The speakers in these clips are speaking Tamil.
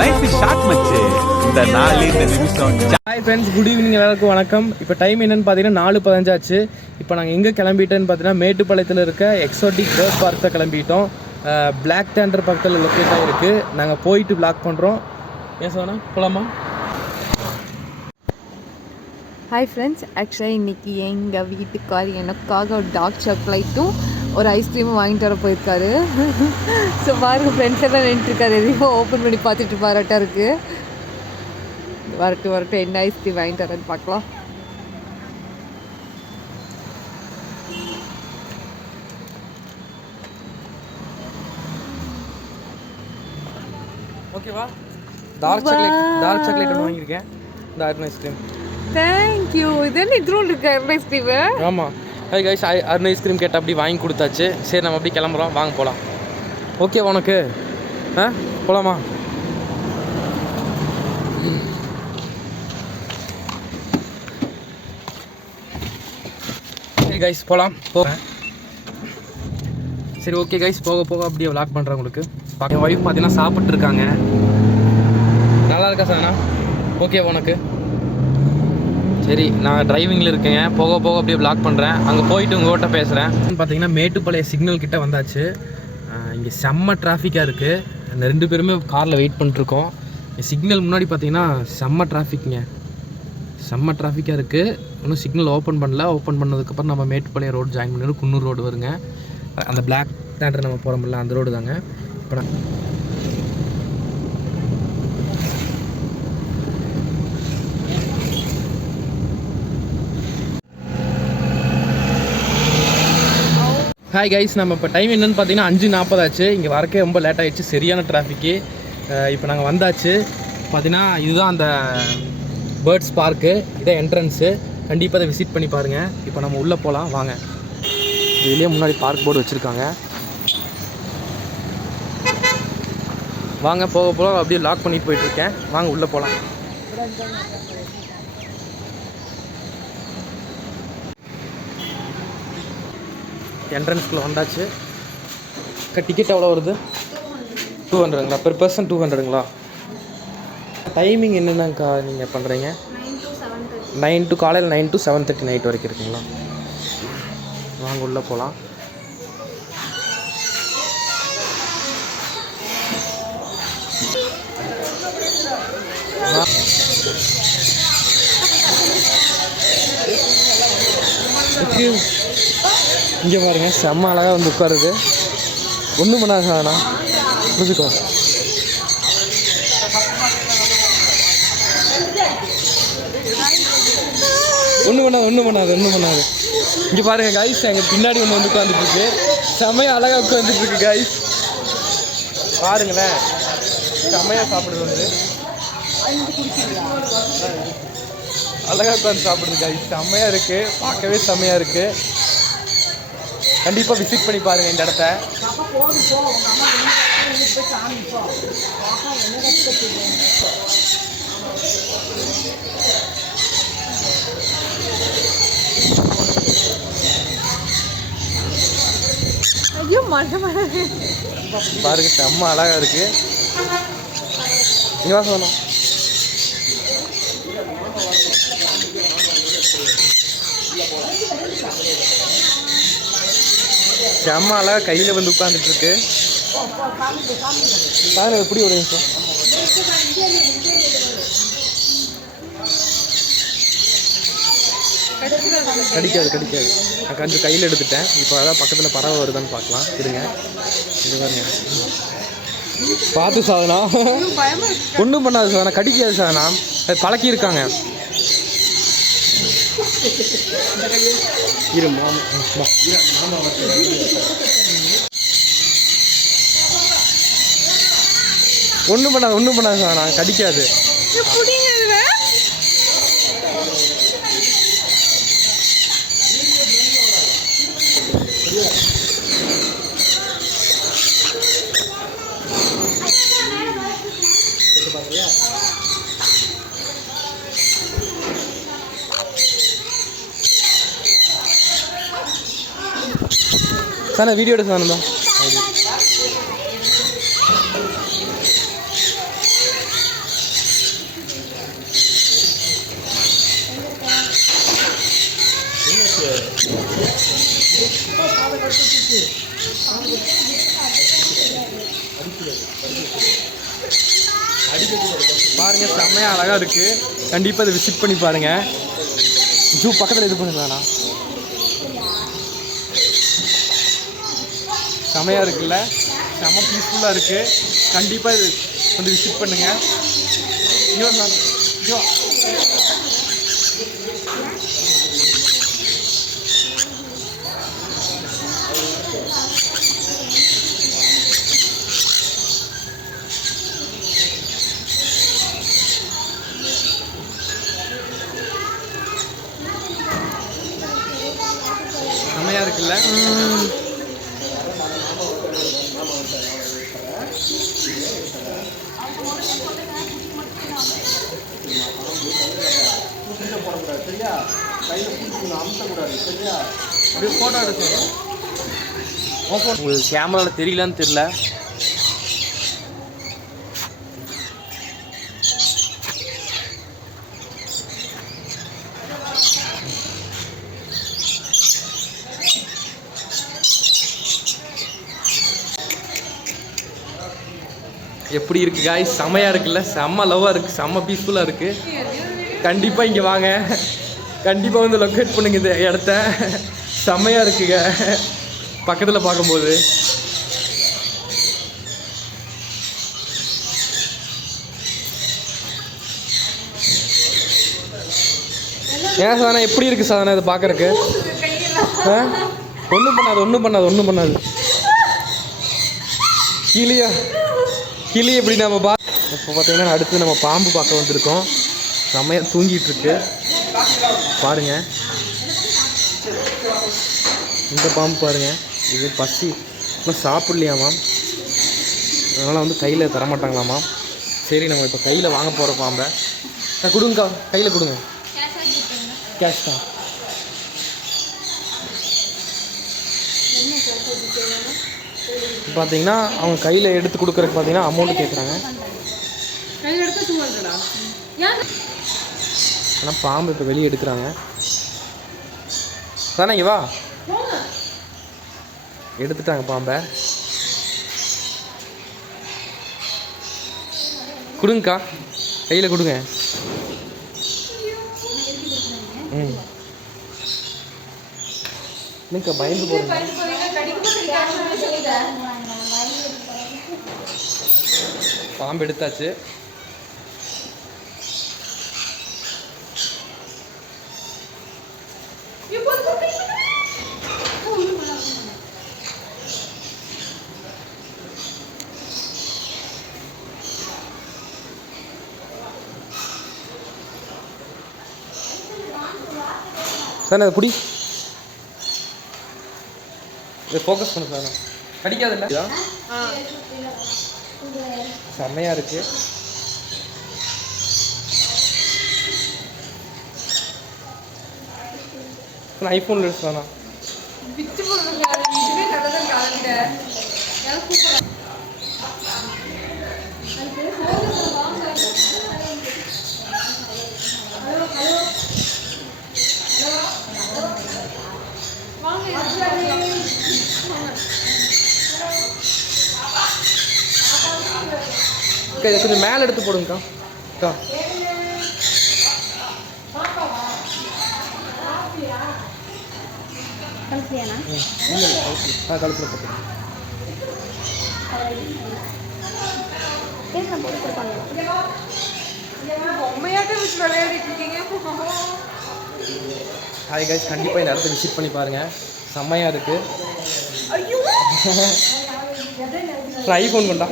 Life is short மச்சே. இந்த நாள் இந்த நிமிஷம். ஹாய் ஃப்ரெண்ட்ஸ், குட் ஈவினிங், எல்லாருக்கும் வணக்கம். இப்போ டைம் என்னன்னு பார்த்தீங்கன்னா 4:15 ஆச்சு. இப்போ நாங்கள் எங்கே கிளம்பிட்டோன்னு பார்த்தீங்கன்னா மேட்டுப்பாளையத்தில் இருக்க எக்ஸாட்டிக் பேர்ட் பார்க் கிளம்பிட்டோம். blackthunder பக்கத்தில் லொக்கேட் ஆகிருக்கு. நாங்கள் போயிட்டு vlog பண்ணுறோம். ஏன் சொன்னா போகலாமா? ஹாய் ஃப்ரெண்ட்ஸ், ஆக்சுவலாக இன்றைக்கி எங்கள் வீட்டுக்கார் எனக்காக ஒரு டார்க் சாக்லேட்டும் ஒரு ஐஸ்கிரீமும் வாங்கிட்டு வர போயிருக்காரு. ஸோ பாருங்க, ஃப்ரெண்ட்ஸ் எல்லாம் நின்றுருக்காரு. எதையும் ஓப்பன் பண்ணி பார்த்துட்டு பாராட்டா இருக்குது. வரட்டும் என்ன ஐஸ்கிரீம் வாங்கிட்டு வரேன்னு பார்க்கலாம். ஓகேவா? டார்க் சாக்லேட் ஒன்று வாங்கியிருக்கேன். இந்த அருண் ஐஸ்கிரீம். தேங்க்யூ. இது என்ன இதுவும் இருக்கு அருண் ஐஸ்கிரீமு? ஆமாம். ஹாய் கைஸ், அருண் ஐஸ்கிரீம் கேட்ட அப்படி வாங்கி கொடுத்தாச்சு. சரி, நம்ம அப்படி கிளம்புறோம், வாங்க போகலாம். ஓகே உனக்கு? போகலாமா? சரி கைஸ், போகலாம். போகிறேன். சரி ஓகே கைஸ், போக போக அப்படியே vlog பண்ணுறேன் உங்களுக்கு. என் ஒய்ஃப் பார்த்தீங்கன்னா சாப்பிட்ருக்காங்க. நல்லா இருக்கா சார்? ஓகே உனக்கு? சரி, நான் டிரைவிங்கில் இருக்கேங்க. போக போக அப்படியே vlog பண்ணுறேன். அங்கே போயிட்டு உங்கள்கிட்ட பேசுகிறேன். பார்த்தீங்கன்னா மேட்டுப்பாளையம் சிக்னல் கிட்டே வந்தாச்சு. இங்கே செம்ம டிராஃபிக்காக இருக்குது. அந்த 2 பேருமே காரில் வெயிட் பண்ணிட்டுருக்கோம். சிக்னல் முன்னாடி பார்த்தீங்கன்னா செம்ம டிராஃபிக்காக இருக்குது. இன்னும் சிக்னல் ஓப்பன் பண்ணல. ஓப்பன் பண்ணதுக்கப்புறம் நம்ம மேட்டுப்பாளையம் ரோடு ஜாயின் பண்ணிடுவோம். குன்னூர் ரோடு வருங்க. அந்த blackthunder நம்ம போகிறோம்ல, அந்த ரோடு தாங்க. இப்போ நான் ஹாய் கைஸ், நம்ம இப்போ டைம் என்னென்னு பார்த்தீங்கன்னா 5:40 ஆச்சு. இங்கே வரக்கே ரொம்ப லேட் ஆகிடுச்சு. சரியான டிராஃபிக்கு. இப்போ நாங்கள் வந்தாச்சு. பார்த்தீங்கன்னா இதுதான் அந்த பேர்ட்ஸ் பார்க்கு. இதான் என்ட்ரன்ஸு. கண்டிப்பாக அதை விசிட் பண்ணி பாருங்கள். இப்போ நம்ம உள்ளே போகலாம், வாங்க. இதுலேயே முன்னாடி பார்க் போர்டு வச்சுருக்காங்க. வாங்க, போக போக அப்படியே லாக் பண்ணிட்டு போயிட்டுருக்கேன். வாங்க உள்ளே போகலாம். என்ட்ரன்ஸ்குள்ளே வந்தாச்சு. டிக்கெட் எவ்வளோ வருது? 200ங்களா? பெர் பர்சன் 200ங்களா? டைமிங் என்னென்னக்கா நீங்கள் பண்ணுறீங்க? 9 to காலையில் 9 to 7:30 நைட் வரைக்கும் இருக்குங்களா? வாங்க உள்ளே போகலாம். இங்கே பாருங்க, செம்ம அழகாக வந்து உட்காருது. ஒன்றும் பண்ணாது சார்ண்ணா, புரிஞ்சுக்கோ. ஒன்றும் பண்ணாது. இங்கே பாருங்க கைஸ், எங்கள் பின்னாடி ஒன்று வந்து உட்காந்துட்ருக்கு. செம்மையாக அழகாக உட்காந்துட்ருக்கு கைஸ். பாருங்களேன், செம்மையாக சாப்பிடுது. வந்து அழகாக உட்காந்து சாப்பிடுது கைஸ். செம்மையாக இருக்குது, பார்க்கவே செம்மையாக இருக்குது. கண்டிப்பாக விசிட் பண்ணி பாருங்கள் இந்த இடத்த. பாருங்க, செம்ம அழகாக இருக்குது. இங்கே சொல்லணும். செம்ம அழகாக கையில் வந்து உட்காந்துட்ருக்கு. பாருங்க எப்படி ஒரு நிமிஷம். கடிக்காது. நான் கொஞ்சம் கையில் எடுத்துட்டேன். இப்போ அதான் பக்கத்தில் பறவை வருதான்னு பார்க்கலாம். இருங்க, இது பாருங்க. பார்த்து சாதனா, ஒன்றும் பண்ணாது சாதனா, கடிக்காது சாதனா. அது பழக்கியிருக்காங்க. ஒன்றும் பண்ணாது சாதனா, கடிக்காது. சார் வீடியோ எடுக்க வேணும்பா. பாருங்க செம்மையாக அழகாக இருக்குது. கண்டிப்பாக இதை விசிட் பண்ணி பாருங்கள். ஜூ பக்கத்தில் இது பண்ணுங்களா? செம்மையாக இருக்குல்ல, செம்ம பீஸ்ஃபுல்லாக இருக்குது. கண்டிப்பாக இது வந்து விசிட் பண்ணுங்கள். செம்மையாக இருக்குல்ல. ஃபோட்டோ எடுக்கணும். உங்களுக்கு கேமராவில் தெரியலான்னு தெரியல. எப்படி இருக்கு காய்ஸ்? செம்மையாக இருக்குல்ல, செம்ம லவ்வாக இருக்குது, செம்ம பீஸ்ஃபுல்லாக இருக்குது. கண்டிப்பாக இங்கே வாங்க, கண்டிப்பாக வந்து லொக்கேட் பண்ணுங்க இந்த இடத்த. செம்மையாக இருக்குங்க பக்கத்தில் பார்க்கும்போது. ஏன் சாதனா எப்படி இருக்குது சாதனா இது பார்க்குறக்கு? ஒன்றும் பண்ணாது. கிளி எப்படி நம்ம இப்போ பார்த்தீங்கன்னா அடுத்து நம்ம பாம்பு பார்க்க வந்திருக்கோம். செம்மையாக தூங்கிட்டு இருக்கு பாருங்க. இந்த பாம்பு பாருங்க, இது பசி இன்னும் சாப்பிட்லையாமா, அதனால் வந்து கையில் தரமாட்டாங்களாமா. சரி நம்ம இப்போ கையில் வாங்க போகிற பாம்பை கொடுங்கக்கா, கையில் கொடுங்க. கேஷ் தான். பார்த்தீங்கன்னா அவங்க கையில் எடுத்து கொடுக்குறதுக்கு பார்த்தீங்கன்னா அமௌண்ட்டு கேட்குறாங்க. ஆனால் பாம்பு இப்போ வெளியே எடுக்கிறாங்க. தானே இங்கே வா, எடுத்துட்டாங்க பாம்பை. கொடுங்கக்கா, கையில் கொடுங்க. இல்லைக்கா பயந்து போகிறேன். பாம்பு எடுத்தாச்சு. சார் அதை பிடி, இதை ஃபோக்கஸ் பண்ணு சார். கடிக்காதில்ல, செம்மையாக இருக்கு. ஐஃபோனில் எடுத்தானா இதை கொஞ்சம் மேலே எடுத்து போடுங்கக்கா. அக்கா கழுத்தில் போட்டு ஹாய் கைஸ், கண்டிப்பாக இந்த இடத்த விசிட் பண்ணி பாருங்கள், செம்மையாக இருக்குது. ஐஃபோன் கொண்டா.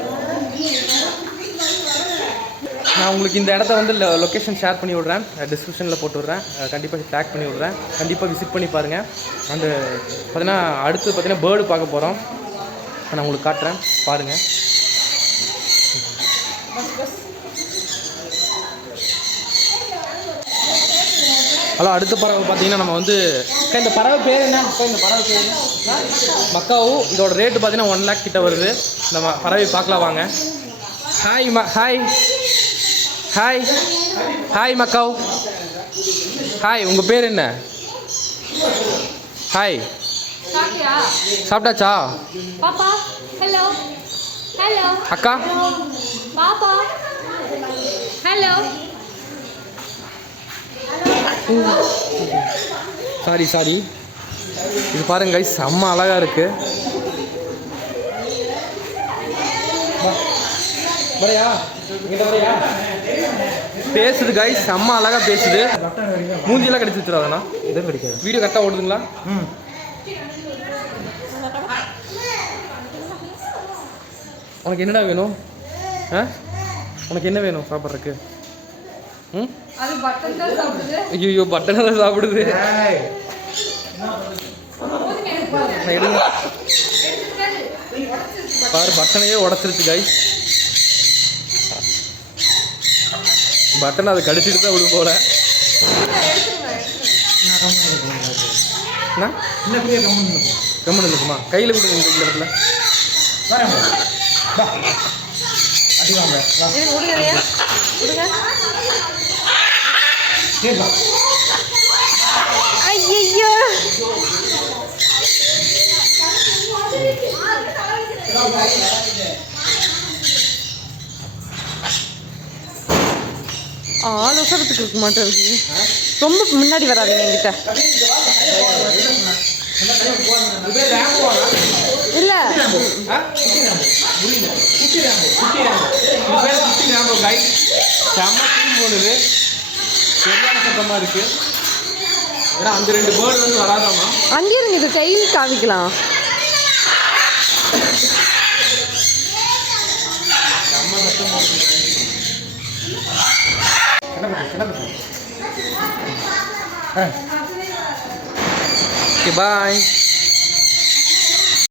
நான் உங்களுக்கு இந்த இடத்த வந்து லொக்கேஷன் ஷேர் பண்ணி விட்றேன், டிஸ்கிரிப்ஷனில் போட்டு விட்றேன். கண்டிப்பாக டேக் பண்ணி விட்றேன். கண்டிப்பாக விசிட் பண்ணி பாருங்கள். அந்த பார்த்தீங்கன்னா அடுத்து பார்த்தீங்கன்னா பேர்டு பார்க்க போகிறோம், நான் உங்களுக்கு காட்டுறேன் பாருங்கள். ஹலோ, அடுத்த பறவை பார்த்தீங்கன்னா நம்ம வந்து இந்த பறவை பேர் என்ன? இந்த பறவை பேர் என்ன? மக்காவு. இதோட ரேட்டு பார்த்தீங்கன்னா 1 lakh கிட்ட வருது. நம்ம பறவை பார்க்கலாம் வாங்க. Hi hi hi hi macaw. Hi, உங்கள் பேர் என்ன? ஹாய், சாப்பிட்டாச்சா? பாப்பா ஹலோ ஹலோ அக்கா பாப்பா சாரி இது பாருங்க கைஸ், செம்ம அழகாக இருக்குது. பேசுது கைஸ், செம்ம அழகாக பேசுது. மூஞ்சியெல்லாம் கடிச்சு வச்சுருவாங்கண்ணா. எதுவும் கிடைக்காது. வீடியோ கரெக்டாக ஓடுதுங்களா? உனக்கு என்னடா வேணும்? உனக்கு என்ன வேணும் சாப்பிட்றதுக்கு? ஐயோ, பட்டனை தான் சாப்பிடுது. எடுங்க பாரு, பட்டனையே உடச்சிருச்சு கைஸ். பட்டன் அதை கடிச்சிட்டு தான் விடு போல. கம்மன் இருக்குமா? கையில் கொடுங்க இந்த இடத்துல. ஐயோ ஆலோசனத்துக்கு இருக்க மாட்டேங்குது. ரொம்ப முன்னாடி வராதுங்க என்கிட்ட. இல்லை சரியான சத்தமாக இருக்கு. ஏன்னா அந்த 2 பேர்டு வந்து வராதாமா. அங்கே இருங்க, இது கையில் காமிக்கலாம். Okay bye.